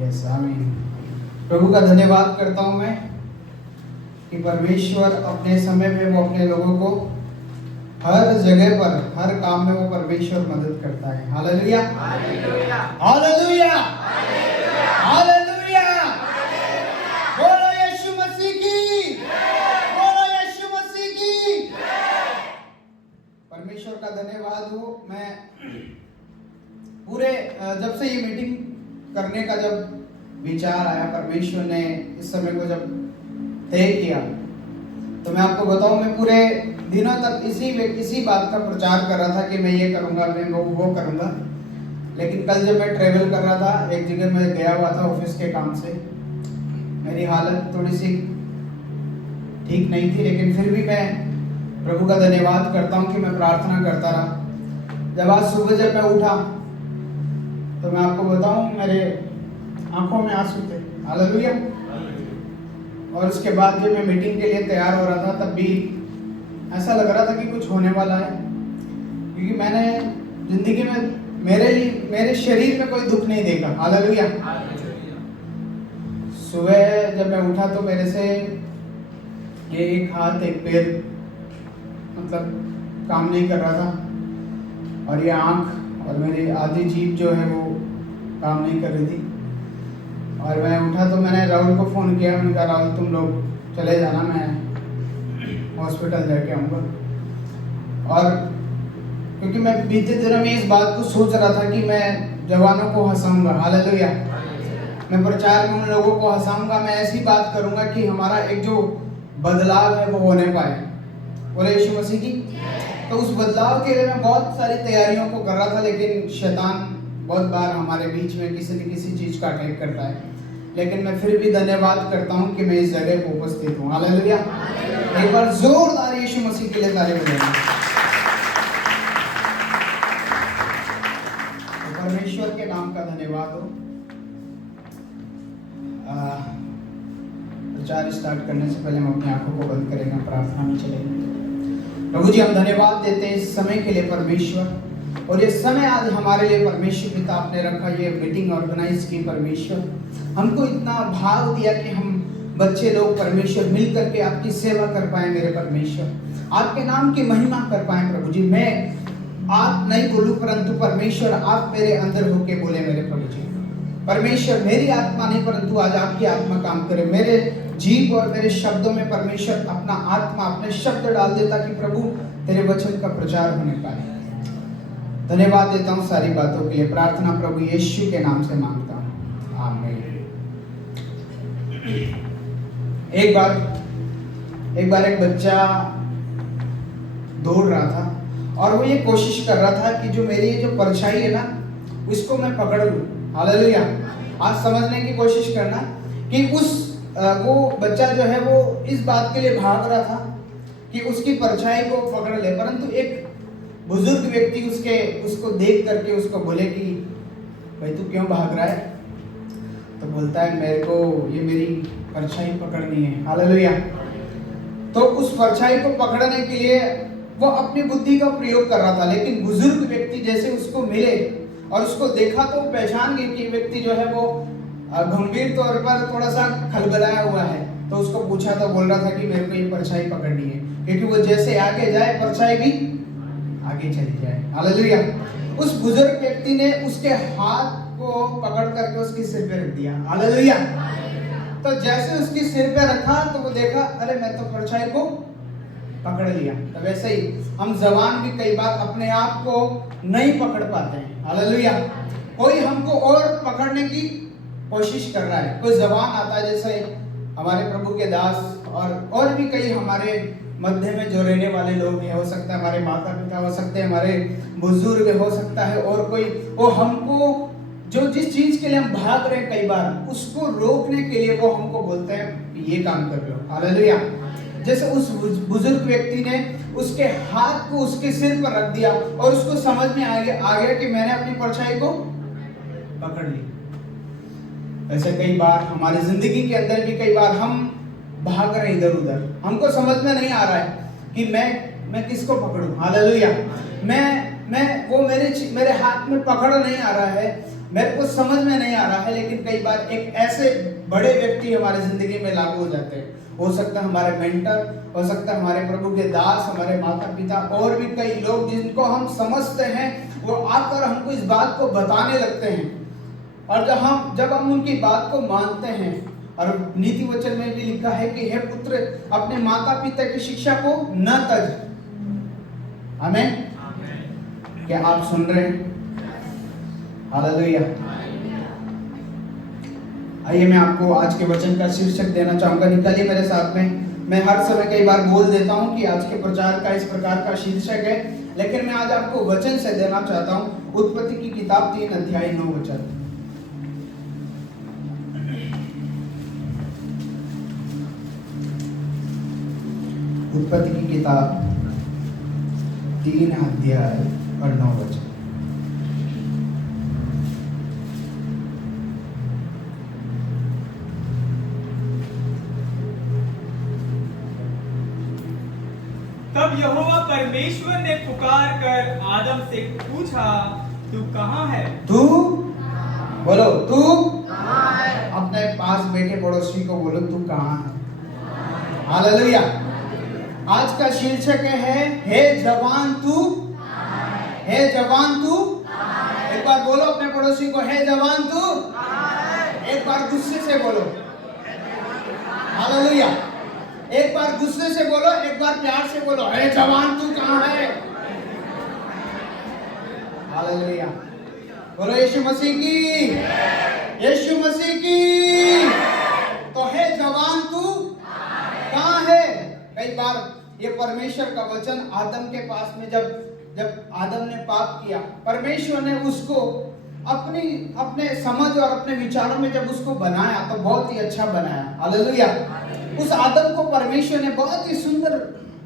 Yes आमीन। प्रभु का धन्यवाद करता हूँ मैं कि परमेश्वर अपने समय में वो अपने लोगों को हर जगह पर हर काम में वो परमेश्वर मदद करता है। Hallelujah hallelujah hallelujah hallelujah. बोलो यीशु मसीह की, बोलो यीशु मसीह की। परमेश्वर का धन्यवाद हो। मैं पूरे जब से ये मीटिंग करने का जब विचार आया, परमेश्वर ने इस समय को जब तय किया, तो मैं आपको बताऊं, मैं पूरे दिनों तक इसी बात का प्रचार कर रहा था कि मैं ये करूंगा, मैं वो करूंगा। लेकिन कल जब मैं ट्रेवल कर रहा था, एक जगह मैं गया हुआ था ऑफिस के काम से, मेरी हालत थोड़ी सी ठीक नहीं थी, लेकिन फिर भी मैं प्रभु का धन्यवाद करता हूं कि मैं प्रार्थना करता रहा। जब आज सुबह जब मैं उठा तो मैं आपको बताऊं, मेरे आंखों में आंसू थे। हालेलुया। और उसके बाद जब मैं मीटिंग के लिए तैयार हो रहा था, तब भी ऐसा लग रहा था कि कुछ होने वाला है, क्योंकि मैंने जिंदगी में मेरे शरीर में कोई दुख नहीं देखा। हालेलुया। सुबह जब मैं उठा तो मेरे से ये एक हाथ एक पैर मतलब काम नहीं कर रहा था, और ये आंख और मेरी आधी जीभ जो है वो काम नहीं कर रही थी। और मैं उठा तो मैंने राहुल को फ़ोन किया। मैंने कहा, राहुल तुम लोग चले जाना, मैं हॉस्पिटल जाके आऊँगा। और क्योंकि मैं बीते दिनों में इस बात को सोच रहा था कि मैं जवानों को हंसाऊंगा। हालेलुया। मैं प्रचार में उन लोगों को हंसाऊंगा, मैं ऐसी बात करूंगा कि हमारा एक जो बदलाव है वो होने पाए। बोले यीशु मसीह की। तो उस बदलाव के लिए मैं बहुत सारी तैयारियों को कर रहा था, लेकिन शैतान बहुत बार हमारे बीच में किसी न किसी चीज़ का अटैक करता है। लेकिन मैं फिर भी धन्यवाद करता हूं कि मैं इस जगह पर उपस्थित हूं। हालेलुया। एक बार जोरदार यीशु मसीह के लिए ताली बजाएं। परमेश्वर के नाम का धन्यवाद हो। प्रचार स्टार्ट करने से पहले हम अपनी आंखों को बंद करेंगे, प्रार्थना में चलेंगे। प्रभु जी, हम धन्यवाद देते हैं इस समय के लिए परमेश्वर, और ये समय आज हमारे लिए परमेश्वर पिता आपने रखा, ये मीटिंग ऑर्गेनाइज की परमेश्वर, हमको इतना भाव दिया कि हम बच्चे लोग परमेश्वर मिल करके आपकी सेवा कर पाए। मेरे परमेश्वर, आपके नाम की महिमा कर पाए। प्रभु जी, मैं आप नहीं बोलूं, परंतु परमेश्वर आप मेरे अंदर होके बोले। मेरे प्रभु जी, परमेश्वर मेरी आत्मा नहीं परंतु आज आपकी आत्मा काम करे। मेरे जीव और मेरे शब्दों में परमेश्वर अपना आत्मा, अपने शब्द डाल दे, ताकि प्रभु तेरे वचन का प्रचार होने पाए। धन्यवाद देता हूँ सारी बातों के लिए। प्रार्थना प्रभु यीशु के नाम से मांगता हूँ, आमीन। एक बार एक बच्चा दौड़ रहा था, और वो ये कोशिश कर रहा था कि जो मेरी जो परछाई है ना, उसको मैं पकड़ लूँ। हालेलुया। आज समझने की कोशिश करना कि वो बच्चा जो है वो इस बात के लिए भाग रहा था कि उसकी परछाई को पकड़ ले, परंतु एक बुजुर्ग व्यक्ति उसको देख करके उसको बोले कि भाई तू क्यों भाग रहा है? तो बोलता है, मेरे को ये मेरी परछाई पकड़नी है। हालेलुया। तो उस परछाई को पकड़ने के लिए वो अपनी बुद्धि का प्रयोग कर रहा था, लेकिन बुजुर्ग व्यक्ति जैसे उसको मिले और उसको देखा तो पहचान गए कि व्यक्ति जो है वो गंभीर तौर पर थोड़ा सा खलबलाया हुआ है। तो उसको पूछा तो बोल रहा था कि मेरे को ये परछाई पकड़नी है, क्योंकि वो जैसे आगे जाए परछाई भी आगे चली जाए। हालेलुया। उस बुजुर्ग व्यक्ति ने उसके हाथ को पकड़ करके उसके सिर पे रख दिया। हालेलुया। तो जैसे उसके सिर पे रखा तो वो देखा, अरे मैं तो परछाई को पकड़ लिया। तो वैसे ही हम जवान भी कई बार अपने आप को नहीं पकड़ पाते हैं। हालेलुया। कोई हमको और पकड़ने की कोशिश कर रहा है। कोई जवान आता है, जैसे हमारे प्रभु के दास और भी कई हमारे मध्य में जो रहने वाले लोग हैं, हो सकता है हमारे माता पिता, हो सकते हैं हमारे बुजुर्ग, हो सकता है और कोई, वो हमको जो जिस चीज के लिए हम भाग रहे हैं, कई बार उसको रोकने के लिए वो हमको बोलते हैं ये काम कर लो। हालेलुया। जैसे उस बुजुर्ग व्यक्ति ने उसके हाथ को उसके सिर पर रख दिया और उसको समझ में आ गया कि मैंने अपनी परछाई को पकड़ ली। ऐसे कई बार हमारी जिंदगी के अंदर भी कई बार हम भाग रहे इधर उधर, हमको समझ में नहीं आ रहा है कि मैं किसको पकड़ूं। हालेलुया। मैं वो मेरे हाथ में पकड़ नहीं आ रहा है। मेरे को समझ में नहीं आ रहा है, लेकिन कई बार एक ऐसे बड़े व्यक्ति हमारी जिंदगी में लागू हो जाते हैं। हो सकता है हमारे मेंटर, हो सकता है हमारे प्रभु के दास, हमारे माता पिता, और भी कई लोग जिनको हम समझते हैं, वो आकर हमको इस बात को बताने लगते हैं। और जब हम उनकी बात को मानते हैं, और नीति वचन में भी लिखा है कि हे पुत्र, अपने माता पिता की शिक्षा को न तज। आमीन। क्या आप सुन रहे हैं? हालेलुया। आइए मैं आपको आज के वचन का शीर्षक देना चाहूंगा। निकलिए मेरे साथ में। मैं हर समय कई बार बोल देता हूं कि आज के प्रचार का इस प्रकार का शीर्षक है, लेकिन मैं आज आपको वचन से देना चाहता हूं। उत्पत्ति की किताब 3 अध्याय 9 वचन। उत्पत्ति की किताब 3 अध्याय और 9 वचन। तब यहोवा परमेश्वर ने पुकार कर आदम से पूछा, तू कहाँ है? तू बोलो, तू कहाँ है? अपने पास बैठे पड़ोसी को बोलो, तू कहाँ है? हालेलुया। आज का शीर्षक है, हे जवान तू, हे जवान तू। एक बार बोलो अपने पड़ोसी को, हे जवान तू। एक बार गुस्से से बोलो, हालेलुया। एक बार गुस्से से बोलो, एक बार प्यार से बोलो, हे जवान तू कहाँ है? हालेलुया। बोलो यीशु मसीह की, यीशु मसीह की। तो हे जवान तू कहाँ है? कई बार ये परमेश्वर का वचन आदम के पास में जब आदम ने पाप किया, परमेश्वर ने उसको अपने समझ और अपने विचारों में जब उसको बनाया तो बहुत ही अच्छा बनाया। हालेलुया। उस आदम को परमेश्वर ने बहुत ही सुंदर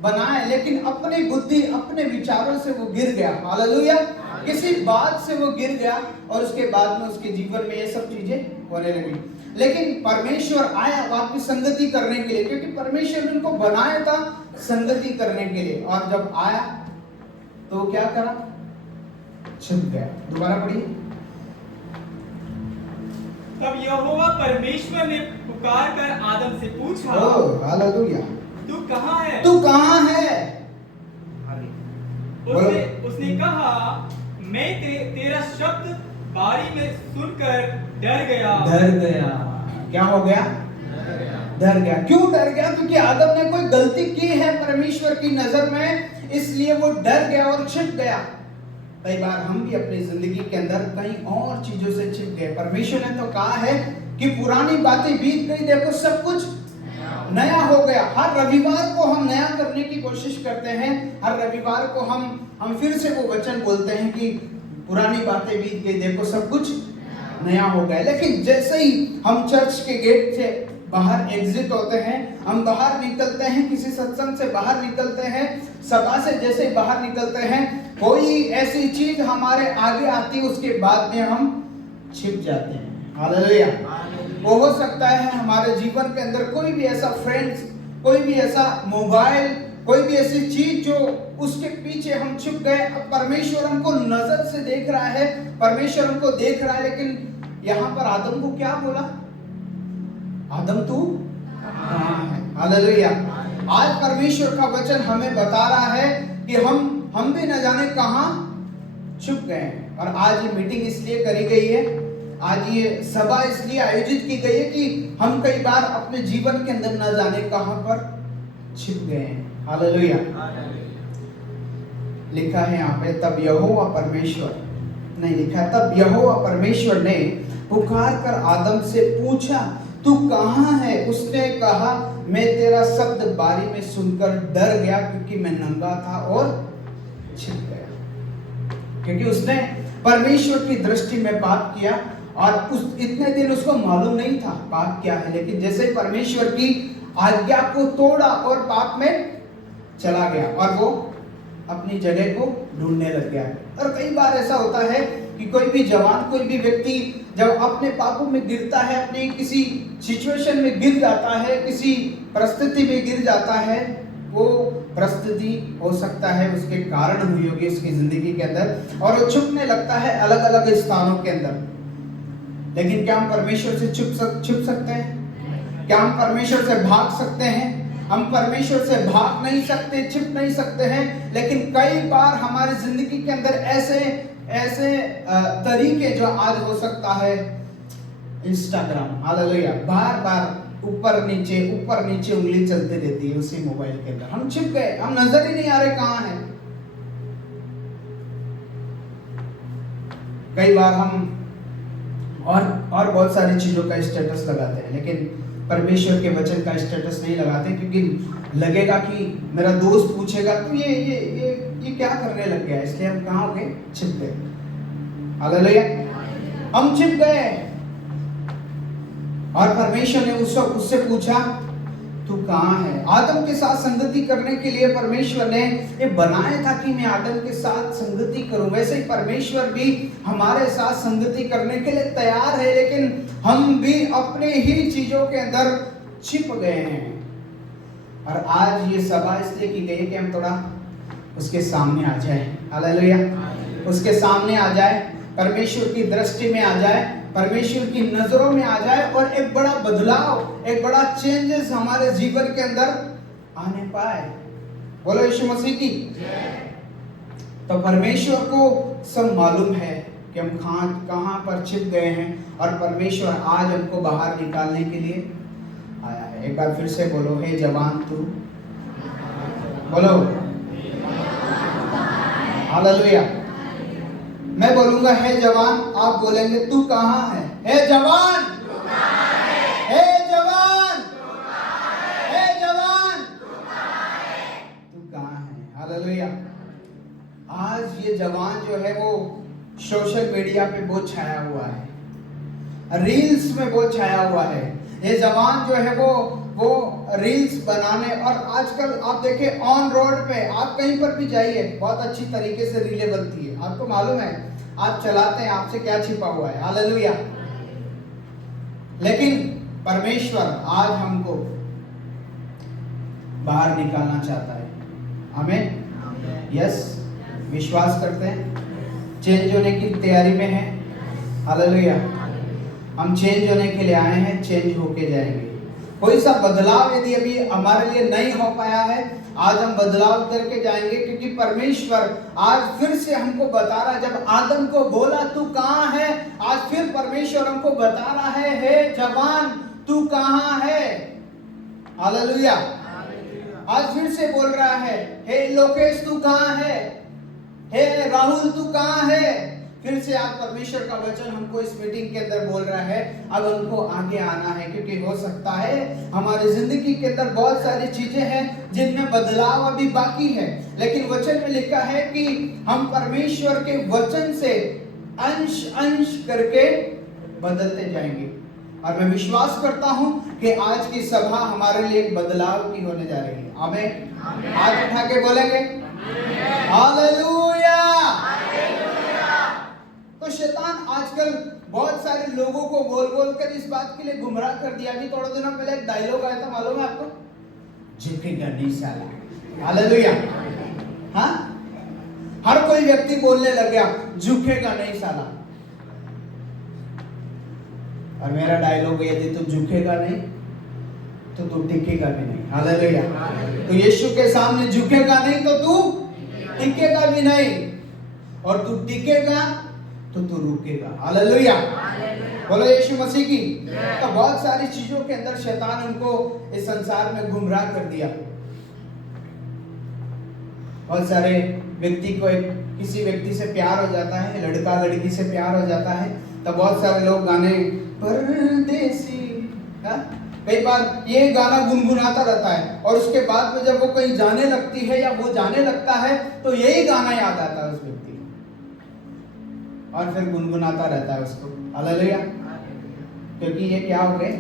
बनाया, लेकिन अपनी बुद्धि, अपने विचारों से वो गिर गया। हालेलुया। किसी बात से वो गिर गया और उसके बाद में उसके जीवन में ये सब चीजें होने लगी। लेकिन परमेश्वर आया वापस संगति करने के लिए, क्योंकि परमेश्वर ने उनको बनाया था संगति करने के लिए। और जब आया तो क्या करा? छिप गया। दोबारा पढ़िए। तब यहोवा परमेश्वर ने पुकार कर आदम से पूछा, हालेलुया, तू कहाँ है? तू कहाँ है? उसने कहा, मैं तेरा शब्द बारी में सुनकर डर गया। क्या हो गया? डर गया। क्यों डर गया? क्योंकि आदम ने कोई गलती की है परमेश्वर की नजर में, इसलिए वो डर गया और छिप गया। कई बार हम भी अपनी जिंदगी के अंदर कहीं और चीजों से छिप गए। परमेश्वर ने तो कहा है कि पुरानी बातें बीत गई, देखो सब कुछ नया हो गया। हर रविवार को हम नया करने की कोशिश करते हैं। हर रविवार को हम फिर से वो वचन बोलते हैं कि पुरानी बातें बीत गई, देखो सब कुछ नया हो गया। लेकिन जैसे ही हम चर्च के गेट से बाहर एग्जिट होते हैं, हम बाहर निकलते हैं, किसी सत्संग से बाहर निकलते हैं, सभा से जैसे बाहर निकलते हैं, कोई ऐसी चीज हमारे आगे आती है, उसके बाद में हम छिप जाते हैं। हालेलुया। वो हो सकता है हमारे जीवन के अंदर कोई भी ऐसा फ्रेंड्स, कोई भी ऐसा मोबाइल, कोई भी ऐसी चीज जो उसके पीछे हम छिप गए। अब परमेश्वर हमको नजर से देख रहा है, परमेश्वर हमको देख रहा है, लेकिन यहाँ पर आदम को क्या बोला? आदम तू कहाँ है? हालेलुया। आज परमेश्वर का वचन हमें बता रहा है कि हम भी न जाने कहाँ छुप गए। और आज ये मीटिंग इसलिए करी गई है, आज ये सभा इसलिए आयोजित की गई है कि हम कई बार अपने जीवन के अंदर न जाने कहां पर छिप गए हैं। हालेलुया। लिखा है यहाँ पे, तब यहोवा परमेश्वर, नहीं लिखा है, तब यहोवा परमेश्वर ने पुकार कर आदम से पूछा, तू कहाँ है? उसने कहा, मैं तेरा शब्द बारी में सुनकर डर गया, क्योंकि मैं नंगा था और छिप गया। क्योंकि उसने परमेश्वर की दृष्टि में पाप किया और इतने दिन उसको मालूम नहीं था पाप क्या है। लेकिन जैसे परमेश्वर की आज्ञा को तोड़ा और पाप में चला गया और वो अपनी जगह को ढूंढने लग गया। और कई बार ऐसा होता है कि कोई भी जवान, कोई भी व्यक्ति जब अपने पापों में गिरता है, अपने किसी सिचुएशन में गिर जाता है, किसी परिस्थिति में गिर जाता है, वो परिस्थिति हो सकता है उसके कारण हुई होगी उसकी जिंदगी के अंदर, और वो छुपने लगता है अलग अलग स्थानों के अंदर। लेकिन क्या हम परमेश्वर से छुप सकते हैं? क्या हम परमेश्वर से भाग सकते हैं? हम परमेश्वर से भाग नहीं सकते, छिप नहीं सकते हैं। लेकिन कई बार हमारी जिंदगी के अंदर ऐसे ऐसे तरीके जो आज हो सकता है, इंस्टाग्राम, हालेलुया, बार बार ऊपर नीचे उंगली चलती रहती है उसी मोबाइल के अंदर। हम छिप गए, हम नजर ही नहीं आ रहे कहां है। कई बार हम और बहुत सारी चीजों का स्टेटस लगाते हैं, लेकिन परमेश्वर के वचन का स्टेटस नहीं लगाते, क्योंकि लगेगा कि मेरा दोस्त पूछेगा तो ये क्या करने लग गया, इसलिए हम कहां हो गए? छिप गए। हालेलुया, हम छिप गए। और परमेश्वर ने उससे पूछा तू कहां है? आदम के साथ संगति करने के लिए परमेश्वर ने ये बनाया था कि मैं आदम के साथ संगति करूं। वैसे ही परमेश्वर भी हमारे साथ संगति करने के लिए तैयार है, लेकिन हम भी अपने ही चीजों के अंदर छिप गए हैं। और आज ये सभा इसलिए की गई कि हम थोड़ा उसके सामने आ जाए। हालेलुया, उसके सामने आ जाए, परमेश्वर की दृष्टि में आ जाए, परमेश्वर की नजरों में आ जाए, और एक बड़ा बदलाव, एक बड़ा चेंजेस हमारे जीवन के अंदर आने पाए। बोलो यीशु मसीह की। तो परमेश्वर को सब मालूम है कि हम कहां पर छिप गए हैं, और परमेश्वर आज हमको बाहर निकालने के लिए आया है। एक बार फिर से बोलो, हे जवान तू, बोलो हालेलुया। मैं बोलूंगा हे जवान, आप बोलेंगे तू कहां है? हे जवान, हे जवान, हे जवान, तू कहां है? हालेलुया। आज ये जवान जो है वो सोशल मीडिया पे बहुत छाया हुआ है, रील्स में बहुत छाया हुआ है। ये जवान जो है वो रील्स बनाने, और आजकल आप देखें ऑन रोड पे आप कहीं पर भी जाइए, बहुत अच्छी तरीके से रीलें बनती है। आपको मालूम है, आप चलाते हैं, आपसे क्या छिपा हुआ है? हालेलुया। लेकिन परमेश्वर आज हमको बाहर निकालना चाहता है। आमीन, यस, विश्वास करते हैं, चेंज होने की तैयारी में है। हालेलुया, हम चेंज होने के लिए आए हैं, चेंज होके जाएंगे। कोई सा बदलाव यदि अभी हमारे लिए नहीं हो पाया है, आज हम बदलाव करके जाएंगे, क्योंकि परमेश्वर आज फिर से हमको बता रहा है। जब आदम को बोला तू कहां है, आज फिर परमेश्वर हमको बता रहा है, हे जवान तू कहां है? हालेलुया। आज फिर से बोल रहा है, हे लोकेश तू कहां है? हे राहुल तू कहां है? फिर से आज परमेश्वर का वचन हमको इस मीटिंग के अंदर बोल रहा है, अब हमको आगे आना है, क्योंकि हो सकता है हमारी जिंदगी के अंदर बहुत सारी चीजें हैं जिनमें बदलाव अभी बाकी है, लेकिन वचन में लिखा है कि हम परमेश्वर के वचन से अंश अंश करके बदलते जाएंगे। और मैं विश्वास करता हूं कि आज की सभा हमारे लिए एक बदलाव की होने जा रही है। आमीन। आज उठा के बोलेंगे हालेलुया। तो शैतान आजकल बहुत सारे लोगों को बोल बोल कर इस बात के लिए गुमराह कर दिया। अभी थोड़े दिनों पहले एक डायलॉग आया था, मालूम है आपको? झुकेगा नहीं साला। हालेलुया। हाँ, हर कोई व्यक्ति बोलने लग गया झुकेगा नहीं साला। और मेरा डायलॉग यदि तू झुकेगा नहीं तो तू टिकेगा भी नहीं। हालेलुया। तो यीशु के सामने झुकेगा नहीं तो तू टिकेगा भी नहीं, और तू टिकेगा तो तू रुकेगा। हालेलुया। बोलो यीशु मसीह की। तो बहुत सारी चीजों के अंदर शैतान उनको इस संसार में गुमराह कर दिया। बहुत सारे व्यक्ति को किसी व्यक्ति से प्यार हो जाता है, लड़का लड़की से प्यार हो जाता है, तो बहुत सारे लोग गाने परदेसी, कई बार ये गाना गुनगुनाता रहता है, और उसके बाद में जब वो कहीं जाने लगती है या वो जाने लगता है तो यही गाना याद आता है उस व्यक्ति, और फिर गुनगुनाता रहता है उसको। हालेलुया। क्योंकि ये क्या हो गए?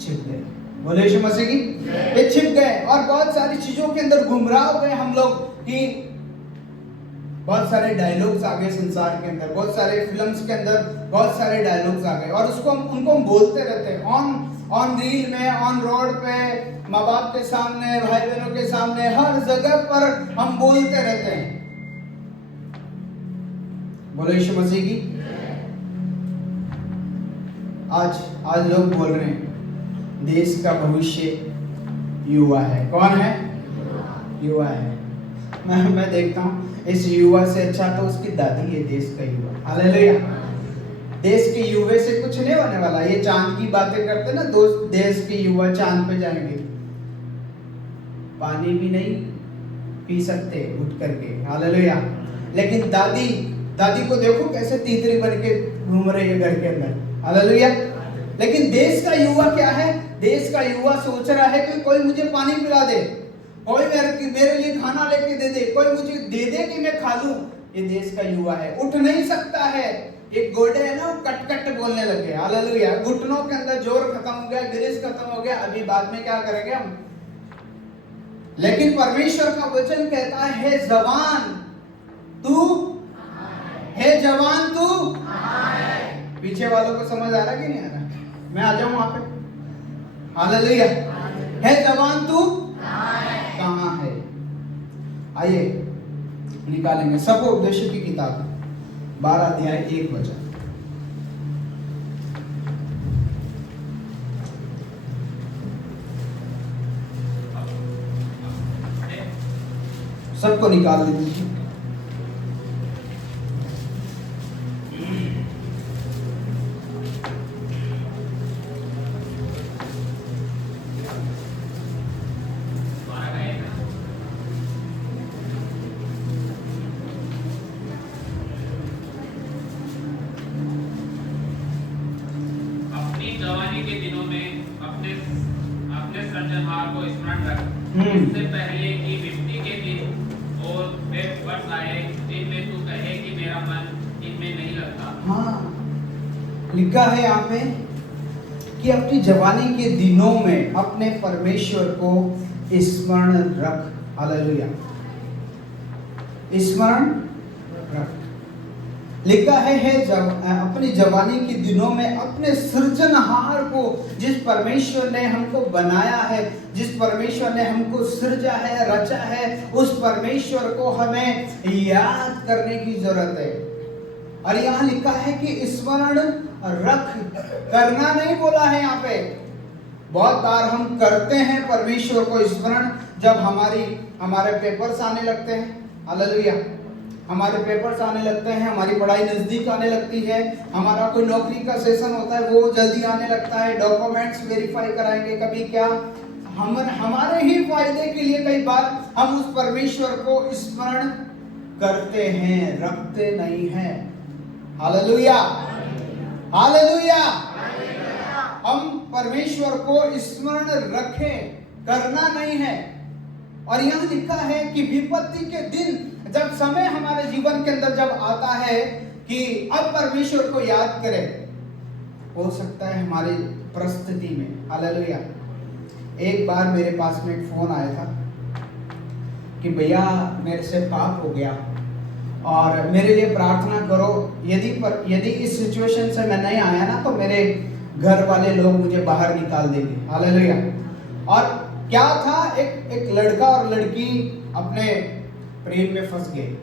छिप गए। बोले यीशु मसीह की। ये छिप गए, और बहुत सारी चीजों के अंदर गुमराह हो गए हम लोग, कि बहुत सारे डायलॉग्स आ गए संसार के अंदर, बहुत सारे फिल्म्स के अंदर बहुत सारे डायलॉग्स आ गए, और उनको हम बोलते रहते हैं ऑन रील में, ऑन रोड पे, माँ बाप के सामने, भाई बहनों के सामने, हर जगह पर हम बोलते रहते हैं। बोलो यीशु मसीह की। आज लोग बोल रहे हैं देश का भविष्य युवा है। कौन है? युवा है। मैं देखता हूँ इस युवा से अच्छा तो उसकी दादी है देश का युवा। हालेलुया। देश के युवा से कुछ नहीं होने वाला। ये चांद की बातें करते ना, दोस्त, देश के युवा चांद पे जाएंगे, पानी भी नहीं पी सकते उठ करके। हालेलुया। लेकिन दादी को देखो कैसे तीतरी बन के घूम रही है घर के अंदर। हालेलुया। लेकिन देश का युवा क्या है? देश का युवा सोच रहा है कि कोई मुझे पानी पिला दे, कोई मेरे लिए खाना लेके दे दे, कोई मुझे दे दे कि मैं खा लूं। ये देश का युवा है। उठ नहीं सकता है। एक घोड़े है ना, वो कट बोलने लगे। हालेलुया। घुटनों के अंदर जोर खत्म हो गया, ग्रीस खत्म हो गया। अभी बाद में क्या करेंगे हम? लेकिन परमेश्वर का वचन कहता है जवान तू है, जवान तू। पीछे वालों को समझ आ रहा कि नहीं आ रहा? मैं आ जाऊं वहां पे। हालेलुया। है जवान तू कहां है? आइए निकालेंगे सपोपदेश की किताब 12 अध्याय 1 वचन। सबको निकाल दीजिए। जवानी के दिनों में अपने अपने सृजनहार को स्मरण रख, इससे पहले कि विपत्ति के दिन और वे वर्ष आए जिनमें तू कहे कि मेरा मन इनमें नहीं लगता। हाँ, लिखा है यहाँ पे कि अपनी जवानी के दिनों में अपने परमेश्वर को स्मरण रख। हालेलुया। स्मरण रख। लिखा है अपनी जवानी के दिनों में अपने सृजनहार को, जिस परमेश्वर ने हमको बनाया है, जिस परमेश्वर ने हमको सृजा है, रचा है, उस परमेश्वर को हमें याद करने की जरूरत है। और यहाँ लिखा है कि स्मरण रख, करना नहीं बोला है यहाँ पे। बहुत बार हम करते हैं परमेश्वर को स्मरण जब हमारे पेपर्स आने लगते हैं। हालेलुया। हमारे पेपर्स आने लगते हैं, हमारी पढ़ाई नजदीक आने लगती है, हमारा कोई नौकरी का सेशन होता है वो जल्दी आने लगता है, डॉक्यूमेंट्स वेरीफाई कराएंगे, कभी क्या हमारे ही फायदे के लिए कई बार हम उस परमेश्वर को स्मरण करते हैं, रखते नहीं हैं। हालेलुया। हालेलुया। हम परमेश्वर को स्मरण रखें, करना नहीं है। और यहाँ लिखा है कि विपत्ति के दिन, जब समय हमारे जीवन के अंदर जब आता है कि अब परमेश्वर को याद करें, हो सकता है हमारी परिस्थिति में। हालेलुया। एक बार मेरे पास में एक फोन आया था कि भैया मेरे से पाप हो गया और मेरे लिए प्रार्थना करो। यदि इस सिचुएशन से मैं नहीं आया ना तो मेरे घर वाले लोग मुझे बाहर निकाल देंगे। हालेलुया। और क्या था, एक लड़का और लड़की अपने प्रेम में फंस गए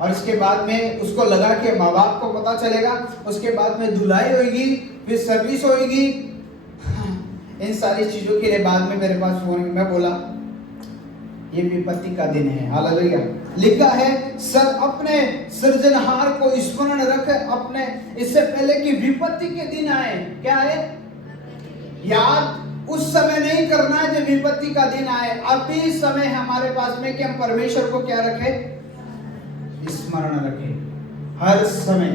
और इसके बाद में उसको लगा कि माँ बाप को पता चलेगा, उसके बाद में धुलाई होगी, फिर सर्विस होगी। इन सारी चीजों के लिए बाद में मेरे पास फोन, मैं बोला ये विपत्ति का दिन है। हालेलुया। लिखा है अपने सृजनहार को स्मरण रख, अपने इससे पहले कि विपत्ति के दिन आए। क्या है? याद उस समय नहीं करना है जब विपत्ति का दिन आए। अभी समय हमारे पास में कि हम परमेश्वर को क्या रखें? स्मरण रखें हर समय।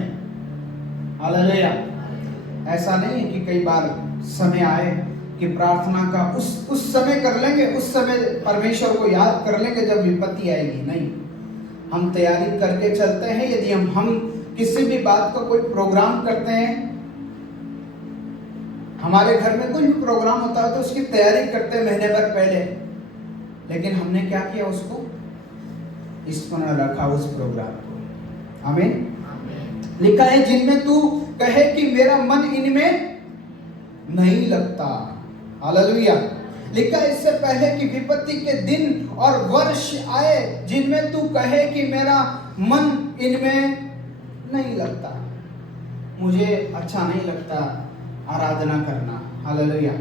हालेलुया। ऐसा नहीं है कि कई बार समय आए कि प्रार्थना का उस समय कर लेंगे, उस समय परमेश्वर को याद कर लेंगे जब विपत्ति आएगी। नहीं, हम तैयारी करके चलते हैं। यदि हम किसी भी बात का कोई प्रोग्राम करते हैं, हमारे घर में कोई भी प्रोग्राम होता है तो उसकी तैयारी करते हैं महीने भर पहले, लेकिन हमने क्या किया? उसको स्मरण रखा उस प्रोग्राम को। आमीन। लिखा है जिनमें तू कहे कि मेरा मन इनमें नहीं लगता। हालेलुया। लिखा है इससे पहले कि विपत्ति के दिन और वर्ष आए जिनमें तू कहे कि मेरा मन इनमें नहीं लगता, मुझे अच्छा नहीं लगता आराधना करना। हालेलुया।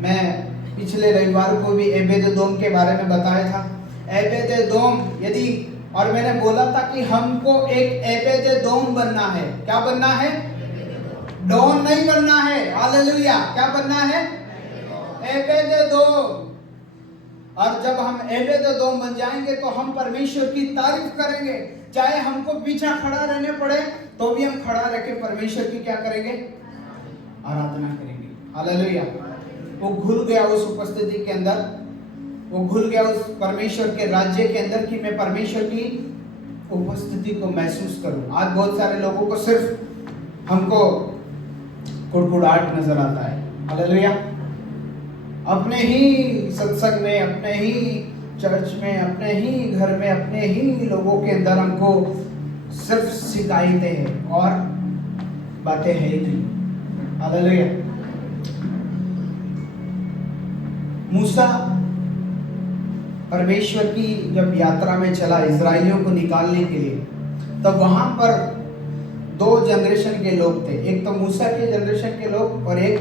मैं पिछले रविवार को भी एबेद-एदोम के बारे में बताया था। एबेद-एदोम यदि, और मैंने बोला था कि हमको एक एबेद-एदोम बनना है। क्या बनना है? डॉन नहीं बनना है। हालेलुया। क्या बनना है? एबेद-एदोम। और जब हम एबेद-एदोम बन जाएंगे तो हम परमेश्वर की तारीफ करेंगे। चाहे हमको पीछे खड़ा रहने पड़े तो भी हम खड़ा रह के परमेश्वर की क्या करेंगे? आराधना करेंगे। हालेलुया। वो घुल गया उस उपस्थिति के अंदर, वो घुल गया उस परमेश्वर के राज्य के अंदर कि मैं परमेश्वर की उपस्थिति को महसूस करूं। आज बहुत सारे लोगों को सिर्फ हमको कुड़कुड़ाहट नजर आता है। हालेलुया। अपने ही सत्संग में, अपने ही चर्च में, अपने ही घर में, अपने ही लोगों के अंदर हमको सिर्फ शिकायतें हैं और बातें है ही नहीं। हालेलुया। मूसा परमेश्वर की जब यात्रा में चला इजराइलियों को निकालने के लिए, तब वहां पर दो जनरेशन के लोग थे। एक तो मूसा के जनरेशन के लोग और एक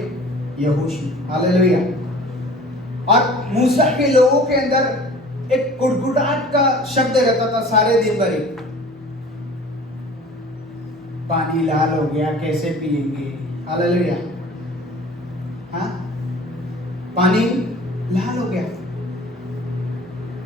यहोशू। हालेलुया। और मूसा के लोगों के अंदर एक कुड़कुड़ाहट का शब्द रहता था सारे दिन भर। पानी लाल हो गया, कैसे पिएंगे? हालेलुया। हाँ, पानी लाल हो गया,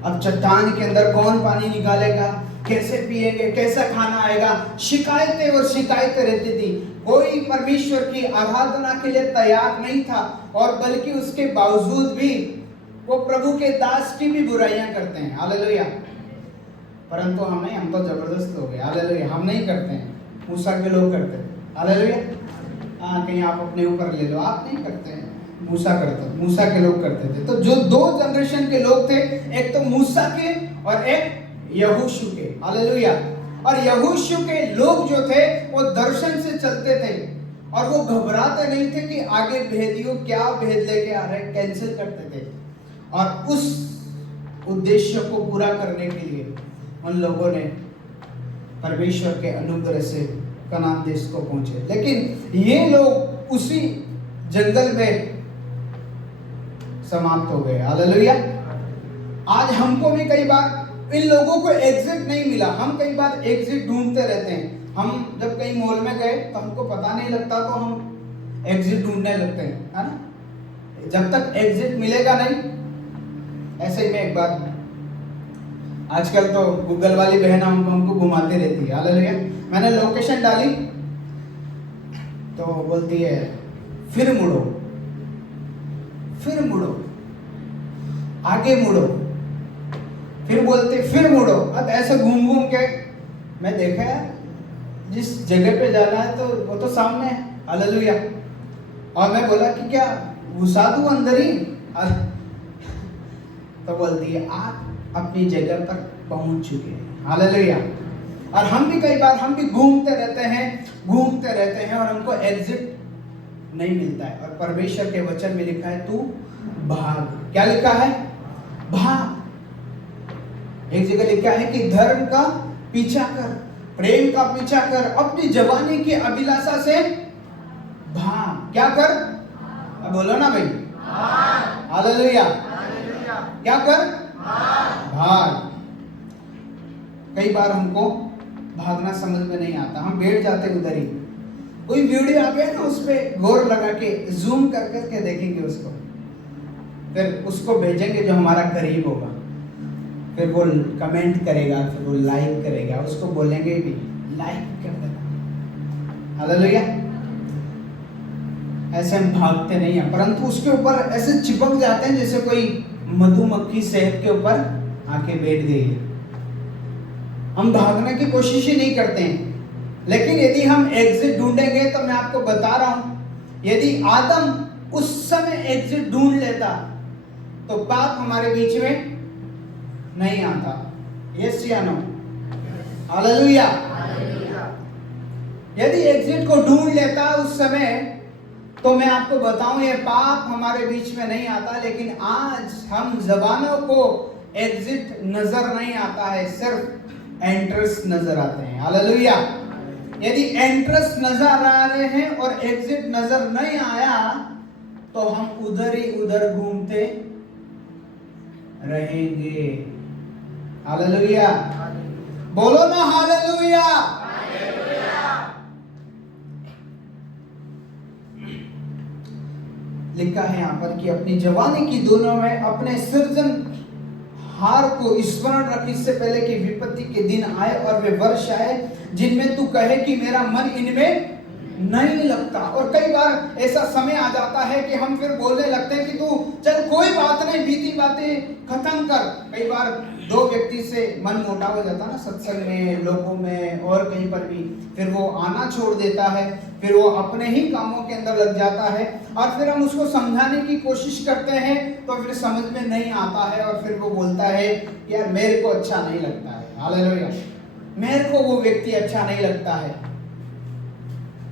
अब चट्टान के अंदर कौन पानी निकालेगा? कैसे पिएंगे? कैसा खाना आएगा? शिकायतें और शिकायतें रहती थी। कोई परमेश्वर की आराधना के लिए तैयार नहीं था, और बल्कि उसके बावजूद भी वो प्रभु के दास की भी बुराइयां करते हैं। हालेलुया। परंतु हम तो जबरदस्त हो गए। हालेलुया। हम नहीं करते हैं, मूसा के लोग करते हैं। हालेलुया। हाँ, कहीं आप अपने ऊपर ले लो, आप नहीं करते हैं, मूसा करते, मूसा के लोग करते थे। तो जो दो जनरेशन के लोग थे, एक तो मूसा के और एक यहोशू के। हालेलुया। और यहोशू के लोग जो थे वो दर्शन से चलते थे, और वो घबराते नहीं थे कि आगे भेदियों क्या भेद लेके आ रहे, कैंसिल करते थे। और उस उद्देश्य को पूरा करने के लिए उन लोगों ने परमेश्वर के अनुग्रह से कनान देश को पहुंचे। लेकिन ये लोग उसी जंगल में समाप्त हो गए। हालेलुया। आज हमको भी कई बार इन लोगों को एग्जिट नहीं मिला। हम कई बार एग्जिट ढूंढते रहते हैं। हम जब कहीं मॉल में गए तो हमको पता नहीं लगता तो हम एग्जिट ढूंढने लगते हैं, है ना? जब तक एग्जिट मिलेगा नहीं। ऐसे ही मैं एक बार, आजकल तो गूगल वाली बहन हमको घुमाती रहती है। हालेलुया। मैंने लोकेशन डाली तो बोलती है फिर मुड़ो, फिर मुड़ो, आगे मुड़ो, फिर बोलते फिर मुड़ो। अब ऐसे घूम घूम के मैं देखा है, जिस जगह पे जाना है तो वो तो सामने है। हालेलुया। और मैं बोला कि क्या घुसा दूं अंदर ही? तो बोलती है आप अपनी जगह पर पहुंच चुके हैं। हालेलुया। और हम भी कई बार हम भी घूमते रहते हैं और हमको एग्जिट नहीं मिलता है। और परमेश्वर के वचन में लिखा है तू भाग। क्या लिखा है? भाग। एक जगह लिखा है कि धर्म का पीछा कर, प्रेम का पीछा कर, अपनी जवानी की अभिलाषा से भाग। क्या कर? अब बोलो ना भाई, हालेलुया। क्या कर? भाग। कई बार हमको भागना समझ में नहीं आता, हम बैठ जाते उधर ही। कोई वीडियो आ गया ना, उस पर गौर लगा के जूम कर करके देखेंगे उसको, फिर उसको भेजेंगे जो हमारा करीब होगा, फिर वो कमेंट करेगा, फिर वो लाइक करेगा, उसको बोलेंगे भी लाइक कर देना। हालेलुया। ऐसे हम भागते नहीं हैं, परंतु उसके ऊपर ऐसे चिपक जाते हैं जैसे कोई मधुमक्खी शहद के ऊपर आके बैठ गई है। हम भागने की कोशिश ही नहीं करते हैं। लेकिन यदि हम एग्जिट ढूंढेंगे तो मैं आपको बता रहा हूं, यदि आदम उस समय एग्जिट ढूंढ लेता तो पाप हमारे बीच में नहीं आता। यस या नो? हालेलुया। यदि एग्जिट को ढूंढ लेता उस समय तो मैं आपको बताऊं ये पाप हमारे बीच में नहीं आता। लेकिन आज हम जबानों को एग्जिट नजर नहीं आता है, सिर्फ एंट्रेंस नजर आते हैं। हालेलुया। यदि एंट्रेंस नजर आ रहे हैं और एग्जिट नजर नहीं आया तो हम उधर ही उधर घूमते रहेंगे। हालेलुया, बोलो ना हालेलुया। लिखा है यहां पर कि अपनी जवानी की दिनों में अपने सृजन हार को स्मरण रख, इससे पहले कि विपत्ति के दिन आए और वे वर्ष आए जिनमें तू कहे कि मेरा मन इनमें नहीं लगता। और कई बार ऐसा समय आ जाता है कि हम फिर बोलने लगते हैं कि तू चल कोई बात नहीं, बीती बातें खत्म कर। कई बार दो व्यक्ति से मन मोटा हो जाता ना, सत्संग में, लोगों में और कहीं पर भी, फिर वो आना छोड़ देता है, फिर वो अपने ही कामों के अंदर लग जाता है और फिर हम उसको समझाने की कोशिश करते हैं तो फिर समझ में नहीं आता है और फिर वो बोलता है यार मेरे को अच्छा नहीं लगता है। हालेलुया, मेरे को वो व्यक्ति अच्छा नहीं लगता है।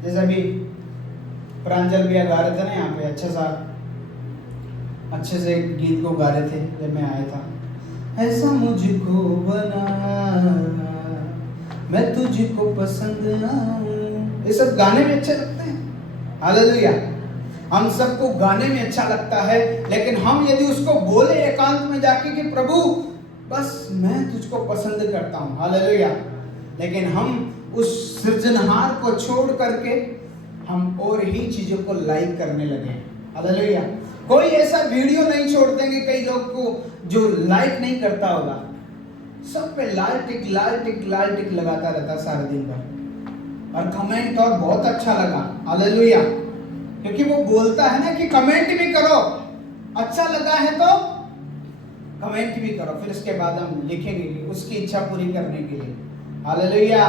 जैसे अभी प्रांजल भैया गा रहे थे ना यहाँ पे, अच्छे से गीत को गा रहे थे जब मैं आया था। ऐसा मुझको बना मैं तुझको पसंद आऊं, ये सब गाने में अच्छे लगते हैं। हालेलुया, हम सबको गाने में अच्छा लगता है, लेकिन हम यदि उसको बोले एकांत में जाके कि प्रभु बस मैं तुझको पसंद करता हूं, हालेलुया, लेकिन हम उस सृजनहार को छोड़ करके हम और ही चीजों को लाइक करने लगे। हालेलुया, कोई ऐसा वीडियो नहीं छोड़ देंगे कई लोग को जो लाइक नहीं करता होगा, सब पे लाल टिक लाल टिक लाल टिक लगाता रहता सारे दिन भर, और कमेंट और बहुत अच्छा लगा। हालेलुया, क्योंकि वो बोलता है ना कि कमेंट भी करो, अच्छा लगा है तो कमेंट भी करो, फिर उसके बाद हम लिखेंगे कि उसकी इच्छा पूरी करने के लिए। हालेलुया,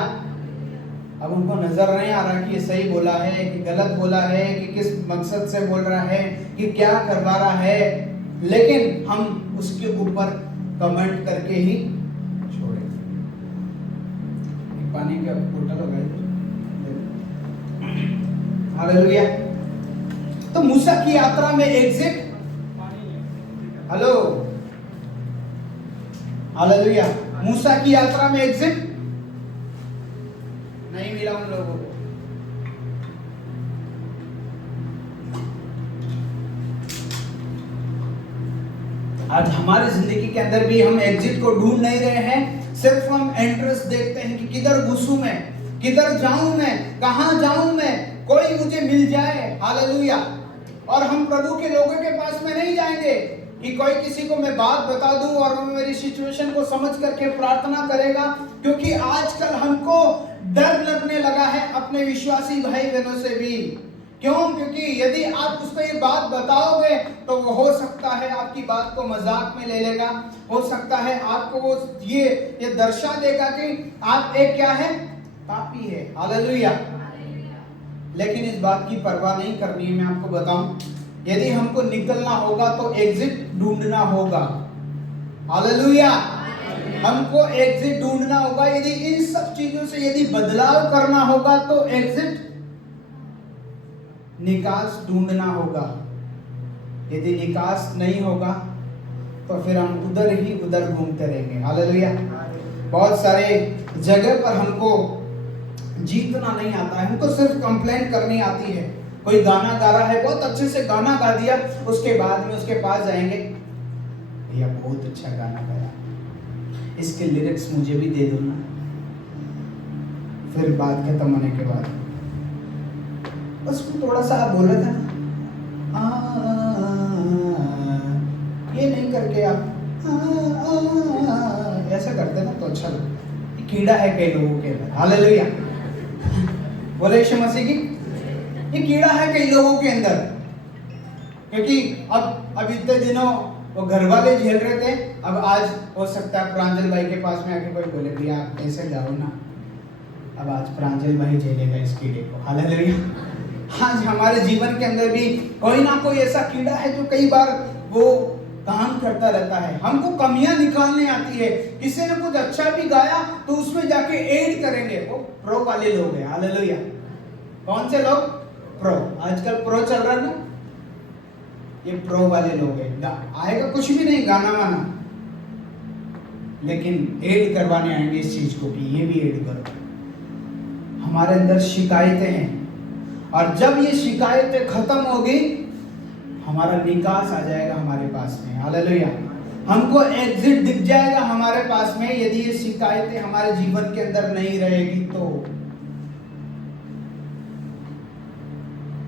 अब उनको नजर नहीं आ रहा कि ये सही बोला है कि गलत बोला है, कि किस मकसद से बोल रहा है, कि क्या करवा रहा है, लेकिन हम उसके ऊपर कमेंट करके ही छोड़ेंगे। पानी का बोतल हो गया। हालेलुया, तो मूसा की यात्रा में एग्जिट, हेलो, हालेलुया, मूसा की यात्रा में एग्जिट नहीं मिला उन लोगों को। आज हमारी जिंदगी के अंदर भी हम एग्जिट को ढूंढ नहीं रहे हैं, सिर्फ हम एंट्रेंस देखते हैं कि किधर घुसूं मैं, किधर जाऊं मैं, कहां जाऊं मैं, कोई मुझे मिल जाए। हालेलुया, और हम प्रभु के लोगों के पास में नहीं जाएंगे कि कोई किसी को मैं बात बता दूं और वो मेरी सिचुएशन को समझ करके प्रार्थना करेगा, क्योंकि आजकल हमको डर लगने लगा है अपने विश्वासी भाई बहनों से भी। क्यों? क्योंकि यदि आप उसको ये बात बताओगे तो वो हो सकता है आपकी बात को मजाक में ले लेगा, हो सकता है आपको वो ये दर्शा देगा कि आप एक क्या है, पापी है। हालेलुया, लेकिन इस बात की परवाह नहीं करनी है। मैं आपको बताऊं, यदि हमको निकलना होगा तो एग्जिट ढूंढना होगा। हालेलुया, हमको एग्जिट ढूंढना होगा। यदि इन सब चीजों से यदि बदलाव करना होगा तो एग्जिट, निकास ढूंढना होगा। यदि निकास नहीं होगा तो फिर हम उधर ही उधर घूमते रहेंगे। हालेलुया, बहुत सारे जगह पर हमको जीतना नहीं आता है, हमको सिर्फ कंप्लेंट करनी आती है। कोई गाना गा रहा है, बहुत अच्छे से गाना गा दिया, उसके बाद में उसके पास जाएंगे, भैया बहुत अच्छा गाना गाया, इसके लिरिक्स मुझे भी दे दो ना। फिर बात खत्म होने के बाद बस थोड़ा सा आप बोल रहे थे ना, ये नहीं करके आप ऐसा करते ना तो अच्छा लगता। कीड़ा है कई लोगों के अंदर। हालेलुया, बोले यीशु मसीह की, ये कीड़ा है कई लोगों के अंदर, क्योंकि अब इतने दिनों वो घर वाले झेल रहे थे, अब आज हो सकता है प्रांजल भाई के पास में आके कोई बोले भैया आप ऐसे जाओ ना, अब आज प्रांजल भाई झेलेगा इस कीड़े को। हालेलुया, आज हमारे जीवन के अंदर भी कोई ना कोई ऐसा कीड़ा है जो कई बार वो काम करता रहता है, हमको कमियां निकालने आती है। किसी ने कुछ अच्छा भी गाया तो उसमें जाके ऐड करेंगे, वो प्रो वाले लोग हैं। हालेलुया, कौन से लोग? प्रो, आजकल प्रो चल रहा है ना, ये प्रो वाले लोग हैं। आएगा कुछ भी नहीं गाना वाना, लेकिन ऐड करवाने आएंगे इस चीज को कि ये भी ऐड करो। हमारे अंदर शिकायतें हैं, और जब ये शिकायतें खत्म होगी हमारा निकास आ जाएगा हमारे पास में। हालेलुया। हमको एग्जिट दिख जाएगा हमारे पास में, यदि ये शिकायतें हमारे जीवन के अंदर नहीं रहेगी तो।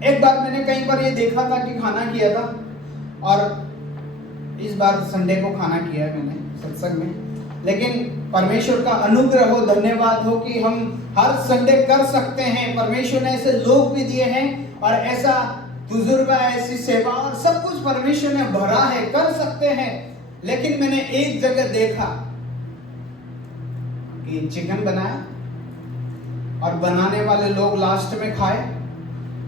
एक बार मैंने कई बार ये देखा था कि खाना किया था, और इस बार संडे को खाना किया है मैंने सत्संग में, लेकिन परमेश्वर का अनुग्रह हो, धन्यवाद हो कि हम हर संडे कर सकते हैं। परमेश्वर ने ऐसे लोग भी दिए हैं और ऐसा बुजुर्ग, ऐसी सेवा और सब कुछ परमेश्वर ने भरा है, कर सकते हैं। लेकिन मैंने एक जगह देखा कि चिकन बनाया और बनाने वाले लोग लास्ट में खाए,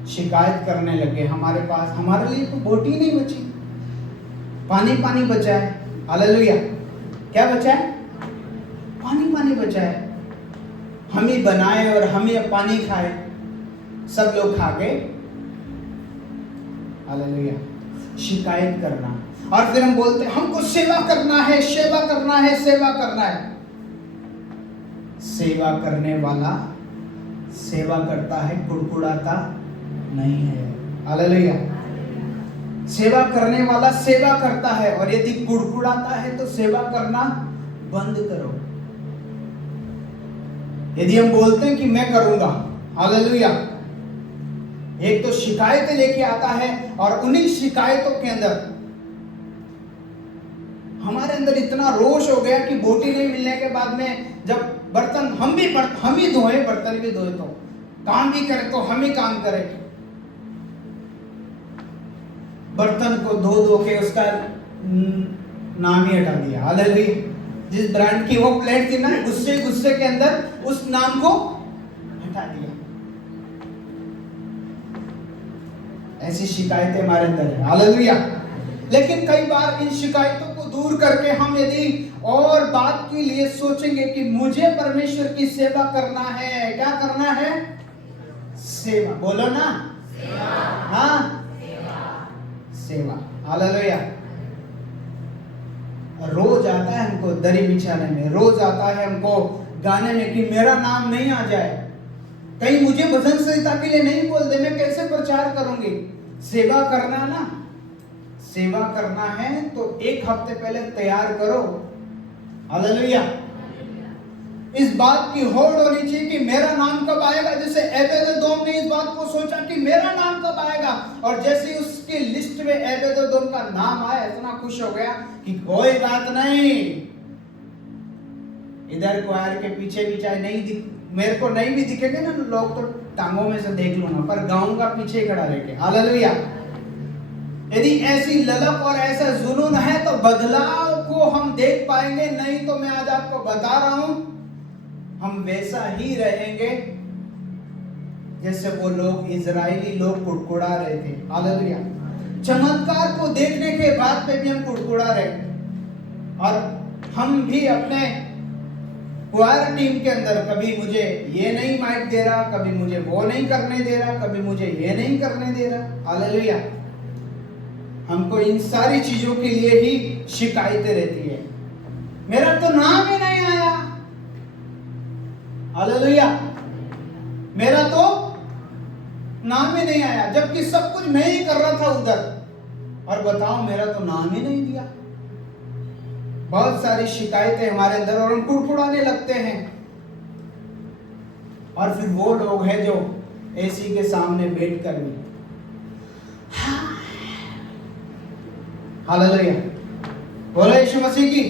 शिकायत करने लगे, हमारे पास, हमारे लिए तो बोटी नहीं बची, पानी पानी बचा है। हालेलुया। क्या बचा है? पानी पानी बचा है। हम ही बनाए और हम ही पानी खाए, सब लोग खा गए। हालेलुया। शिकायत करना, और फिर हम बोलते हैं हमको सेवा करना है, सेवा करना है, सेवा करना है। सेवा करने वाला सेवा करता है, कुड़कुड़ाता नहीं है। हालेलुया। सेवा करने वाला सेवा करता है, और यदि कुड़कुड़ाता है तो सेवा करना बंद करो। यदि हम बोलते हैं कि मैं करूंगा, हालेलुया, एक तो शिकायतें लेके आता है, और उन्हीं शिकायतों के अंदर हमारे अंदर इतना रोष हो गया कि बोटी नहीं मिलने के बाद में जब बर्तन हम ही धोए, बर्तन भी धोए, तो काम भी करें तो हम ही काम करें, बर्तन को धो धो के उसका नाम ही हटा दिया। हालेलुया। जिस ब्रांड की वो प्लेट थी ना, गुस्से के अंदर उस नाम को हटा दिया। ऐसी शिकायतें हमारे अंदर है। हालेलुया। लेकिन कई बार इन शिकायतों को दूर करके हम यदि और बात के लिए सोचेंगे कि मुझे परमेश्वर की सेवा करना है, क्या करना है? सेवा। बोलो ना, सेवा। हाँ, सेवा। हालेलुया। रोज आता है हमको दरी बिछाने में, रोज आता है हमको गाने में कि मेरा नाम नहीं आ जाए, कहीं मुझे भजन संहिता के लिए नहीं बोल दे, मैं कैसे प्रचार करूंगी? सेवा करना ना, सेवा करना है तो एक हफ्ते पहले तैयार करो। हालेलुया। इस बात की होड़ होनी चाहिए कि मेरा नाम कब आएगा। जैसे एबेद-एदोम ने इस बात को सोचा कि मेरा नाम कब आएगा, और जैसे उसकी लिस्ट में एबेद-एदोम का नाम आया, इतना खुश हो गया कि कोई बात नहीं, इधर क्वायर के पीछे भी चाहे नहीं मेरे को नहीं भी दिखेंगे ना लोग, तो टांगों में से देख लूंगा, पर गाँव का पीछे खड़ा लेके। हालेलुया। यदि ऐसी ललक और ऐसा जुनून है तो बदलाव को हम देख पाएंगे, नहीं तो मैं आज आपको बता रहा हूं, हम वैसा ही रहेंगे जैसे वो लोग, इजरायली लोग कुड़कुड़ा रहे थे। हालेलुया। चमत्कार को देखने के बाद पे भी हम कुड़कुड़ा रहे, और हम भी अपने क्वायर टीम के अंदर कभी मुझे ये नहीं माइक दे रहा, कभी मुझे वो नहीं करने दे रहा, कभी मुझे ये नहीं करने दे रहा। हालेलुया। हमको इन सारी चीजों के लिए ही शिकायतें रहती है। मेरा तो नाम ही नहीं आया। हालेलुया। मेरा तो नाम ही नहीं आया, जबकि सब कुछ मैं ही कर रहा था उधर, और बताओ मेरा तो नाम ही नहीं दिया। बहुत सारी शिकायतें हमारे अंदर, और हम कुड़कुड़ाने लगते हैं। और फिर वो लोग हैं जो एसी के सामने बैठ कर भी, हालेलुया, बोलो यीशु मसीह की।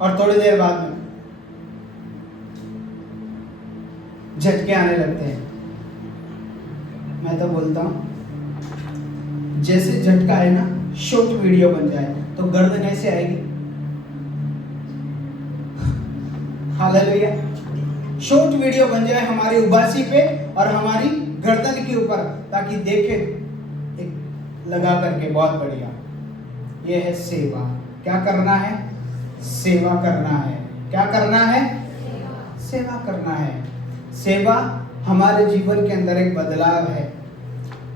और थोड़ी देर बाद में झटके आने लगते हैं। मैं तो बोलता हूं जैसे झटका है ना, शॉर्ट वीडियो बन जाए तो गर्दन ऐसे आएगी। हालेलुया। शॉर्ट वीडियो बन जाए हमारी उबासी पे और हमारी गर्दन के ऊपर, ताकि देखे एक लगा करके, बहुत बढ़िया। ये है सेवा। क्या करना है? सेवा करना है। क्या करना है? सेवा करना है। सेवा हमारे जीवन के अंदर एक बदलाव है।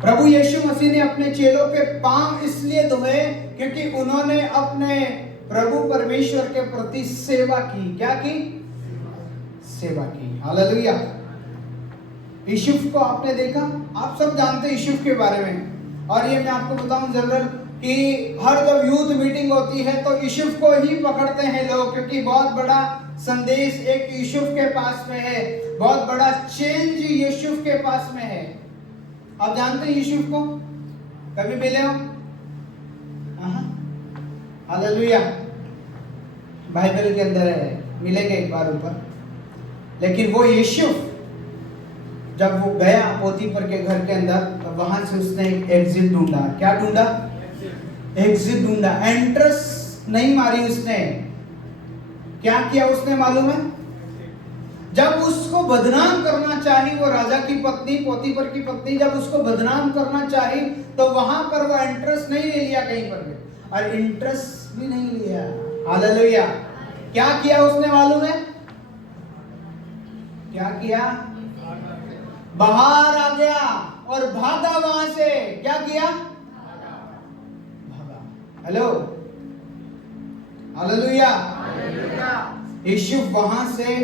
प्रभु यीशु मसीह ने अपने चेलों के पांव इसलिए धोए क्योंकि उन्होंने अपने प्रभु परमेश्वर के प्रति सेवा की। क्या की? सेवा की। हालेलुया। यूसुफ को आपने देखा, आप सब जानते हैं यूसुफ के बारे में। और ये मैं आपको बताऊं जनरल कि हर जब यूथ मीटिंग होती है तो यूसुफ को ही पकड़ते हैं लोग, क्योंकि बहुत बड़ा संदेश एक यूसुफ के पास में है, बहुत बड़ा चेंज यूसुफ के पास में है। आप जानते हैं यूसुफ को, कभी मिले हो? हालेलुया। बाइबल के अंदर है, मिलेंगे एक बार ऊपर। लेकिन वो यूसुफ जब वो गया पोतीफर के घर के अंदर, तो वहां से उसने एक एग्जिट ढूंढा। क्या ढूंढा? एग्जिट ढूंढा। एंट्रेंस नहीं मारी उसने। क्या किया उसने मालूम है? जब उसको बदनाम करना चाहिए, वो राजा की पत्नी, पोतीफर की पत्नी, जब उसको बदनाम करना चाहिए तो वहां पर वो इंटरेस्ट नहीं ले लिया कहीं पर भी, और इंटरेस्ट भी नहीं लिया। हालेलुया। क्या किया उसने मालूम है? क्या किया? बाहर आ गया और भागा वहां से। क्या किया? भागा। Hello, hallelujah. यूसुफ वहां से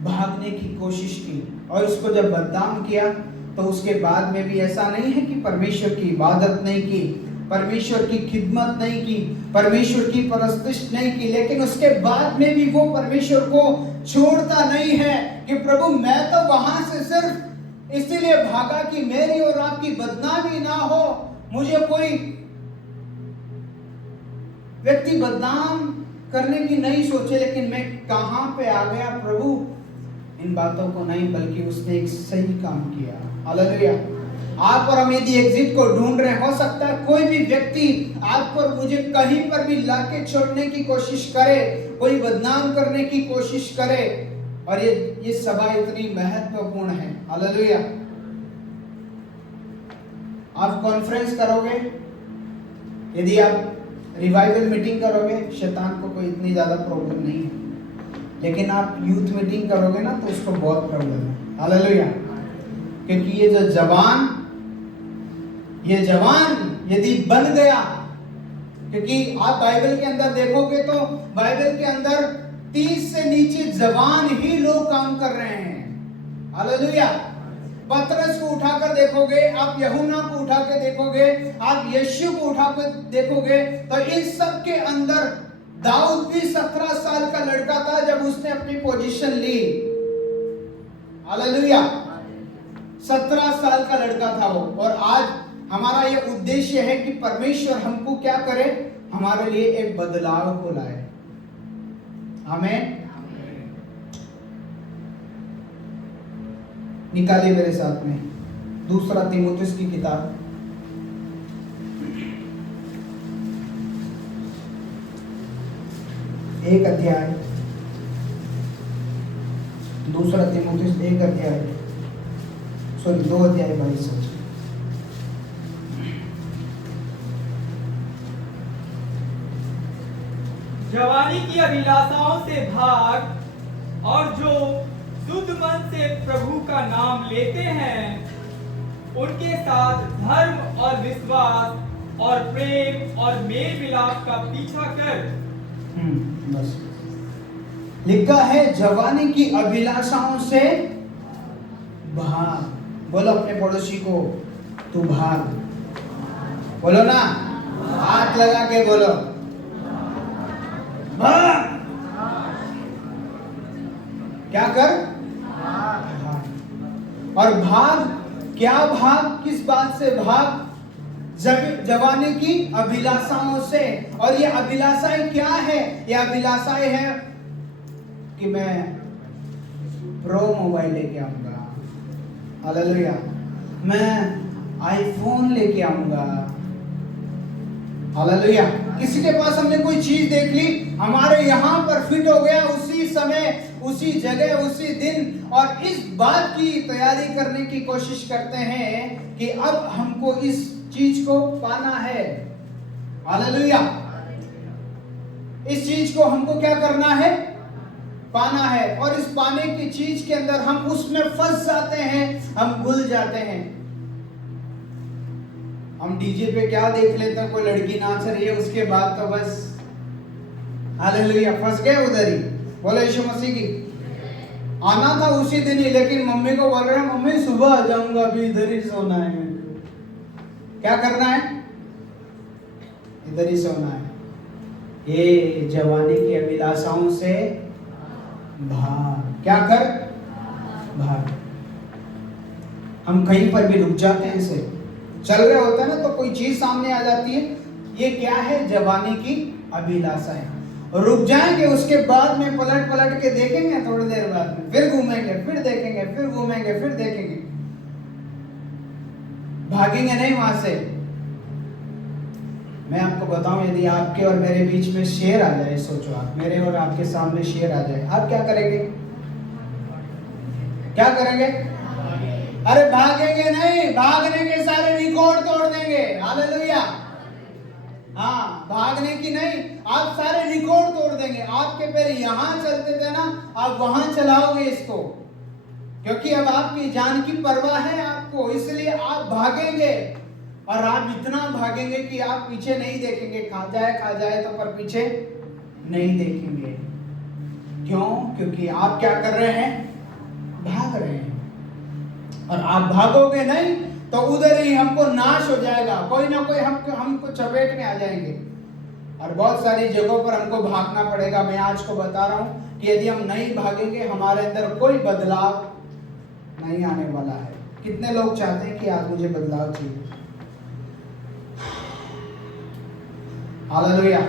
भागने की कोशिश की, और उसको जब बदनाम किया तो उसके बाद में भी ऐसा नहीं है कि परमेश्वर की इबादत नहीं की, परमेश्वर की खिदमत नहीं की, परमेश्वर की परस्तिश नहीं की, लेकिन उसके बाद में भी वो परमेश्वर को छोड़ता नहीं है कि प्रभु मैं तो वहां से सिर्फ इसीलिए भागा कि मेरी और आपकी बदनामी ना हो, मुझे कोई व्यक्ति बदनाम करने की नहीं सोचे, लेकिन मैं कहां पे आ गया प्रभु, इन बातों को नहीं, बल्कि उसने एक सही काम किया। हालेलुया। आप और हम यदि एग्जिट को ढूंढ रहे, हो सकता है कोई भी व्यक्ति आपको और मुझे कहीं पर भी लाके छोड़ने की कोशिश करे, कोई बदनाम करने की कोशिश करे, और ये सभा इतनी महत्वपूर्ण है। हालेलुया। आप कॉन्फ्रेंस करोगे, यदि आप रिवाइवल मीटिंग करोगे, शैतान को कोई इतनी ज्यादा प्रॉब्लम नहीं है, लेकिन आप यूथ मीटिंग करोगे ना तो उसको बहुत प्रॉब्लम है। हालेलुया। क्योंकि ये जवान यदि बन गया, क्योंकि आप बाइबल के अंदर देखोगे तो बाइबल के अंदर 30 से नीचे जवान ही लोग काम कर रहे हैं। हालेलुया। पतरस को उठाकर देखोगे, आप यूहन्ना को उठा के देखोगे, आप यीशु को उठा के देखोगे, तो इन सब के अंदर दाऊद भी 17 साल का लड़का था जब उसने अपनी पोजीशन ली। हालेलुया। 17 साल का लड़का था वो। और आज हमारा ये उद्देश्य है कि परमेश्वर हमको क्या करे, हमारे लिए एक बदलाव को लाए। आमीन। निकालिए मेरे साथ में 2 तीमुथियुस की किताब, एक अध्याय, 2 तीमुथियुस 1 अध्याय, 2 अध्याय 22। जवानी की अभिलाषाओं से भाग, और जो शुद्ध मन से प्रभु का नाम लेते हैं उनके साथ धर्म और विश्वास और प्रेम और मेल मिलाप का पीछा कर। बस लिखा है जवानी की अभिलाषाओं से भाग। बोलो अपने पड़ोसी को, तू भाग। बोलो ना, हाथ लगा के बोलो, भाग। क्या कर? और भाग, क्या भाग? किस बात से भाग? जवानी की अभिलाषाओं से। और ये अभिलाषाएं क्या है? ये अभिलाषाएं है कि मैं प्रो मोबाइल लेके आऊंगा, हालेलुया, मैं आईफोन लेके आऊंगा, हालेलुया। किसी के पास हमने कोई चीज देख ली, हमारे यहाँ पर फिट हो गया, उसी समय, उसी जगह, उसी दिन, और इस बात की तैयारी करने की कोशिश करते हैं कि अब हमको इस चीज को पाना है, हालेलुया। इस चीज को हमको क्या करना है? पाना है। और इस पाने की चीज के अंदर हम उसमें फंस जाते हैं, हम भूल जाते हैं। हम डीजे पे क्या देख लेते हैं, कोई लड़की नाच रही है, उसके बाद तो बस हालेलुया, फंस गए उधर ही। बोलो यीशु मसीह की। आना था उसी दिन ही, लेकिन मम्मी को बोल रहे हैं मम्मी सुबह आ जाऊंगा, अभी इधर ही सोना है मेरे को। क्या करना है? इधर ही सोना है। ये जवानी की अभिलाषाओं से भाग। क्या कर? भाग। हम कहीं पर भी रुक जाते हैं, ऐसे चल रहे होते हैं ना, तो कोई चीज सामने आ जाती है, ये क्या है? जवानी की अभिलाषा है। रुक जाएंगे, उसके बाद में पलट पलट के देखेंगे, थोड़ी देर बाद में फिर घूमेंगे, फिर देखेंगे, फिर घूमेंगे, फिर देखेंगे, भागेंगे नहीं वहां से। मैं आपको बताऊं, यदि आपके और मेरे बीच में शेर आ जाए, सोचो आप, मेरे और आपके सामने शेर आ जाए, आप क्या करेंगे? क्या करेंगे? अरे भागेंगे नहीं, भागने के सारे रिकॉर्ड तोड़ देंगे। हालेलुया। हाँ, भागने की नहीं, आप सारे रिकॉर्ड तोड़ देंगे। आपके पैर यहां चलते थे ना, आप वहां चलाओगे इसको, क्योंकि अब आपकी जान की परवाह है आपको, इसलिए आप भागेंगे। और आप इतना भागेंगे कि आप पीछे नहीं देखेंगे। खा जाए तो पर पीछे नहीं देखेंगे। क्यों? क्योंकि आप क्या कर रहे हैं? भाग रहे हैं। और आप भागोगे नहीं तो उधर ही हमको नाश हो जाएगा, कोई ना कोई हमको चपेट में आ जाएंगे, और बहुत सारी जगहों पर हमको भागना पड़ेगा। मैं आज को बता रहा हूं कि यदि हम नहीं भागेंगे, हमारे अंदर कोई बदलाव नहीं आने वाला है। कितने लोग चाहते हैं कि आज मुझे बदलाव चाहिए? हालेलुया।